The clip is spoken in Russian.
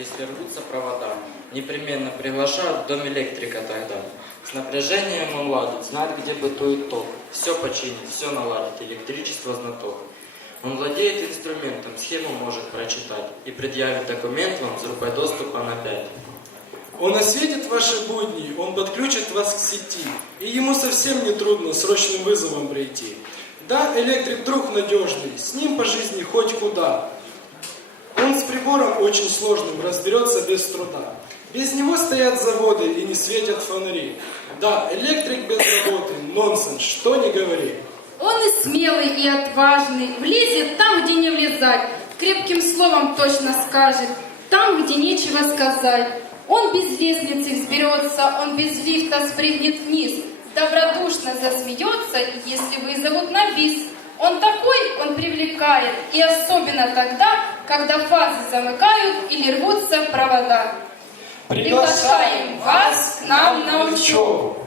если рвутся провода. Непременно приглашают в дом электрика тогда. С напряжением он ладит, знает, где бытует ток. Все починит, все наладит, электричество знаток. Он владеет инструментом, схему может прочитать и предъявит документ вам с группой доступа на 5. Он осветит ваши будни, он подключит вас к сети, и ему совсем не трудно срочным вызовом прийти. Да, электрик друг надежный, с ним по жизни хоть куда. Прибором очень сложным разберется без труда. Без него стоят заводы и не светят фонари. Да, электрик без работы, нонсенс, что не говори. Он и смелый, и отважный, влезет там, где не влезать, крепким словом точно скажет, там, где нечего сказать. Он без лестницы взберется, он без лифта спрыгнет вниз, добродушно засмеется, если вызовут на бис. Он такой, он привлекает, и особенно тогда, когда фазы замыкают или рвутся провода. Приглашаем вас к нам на учебу.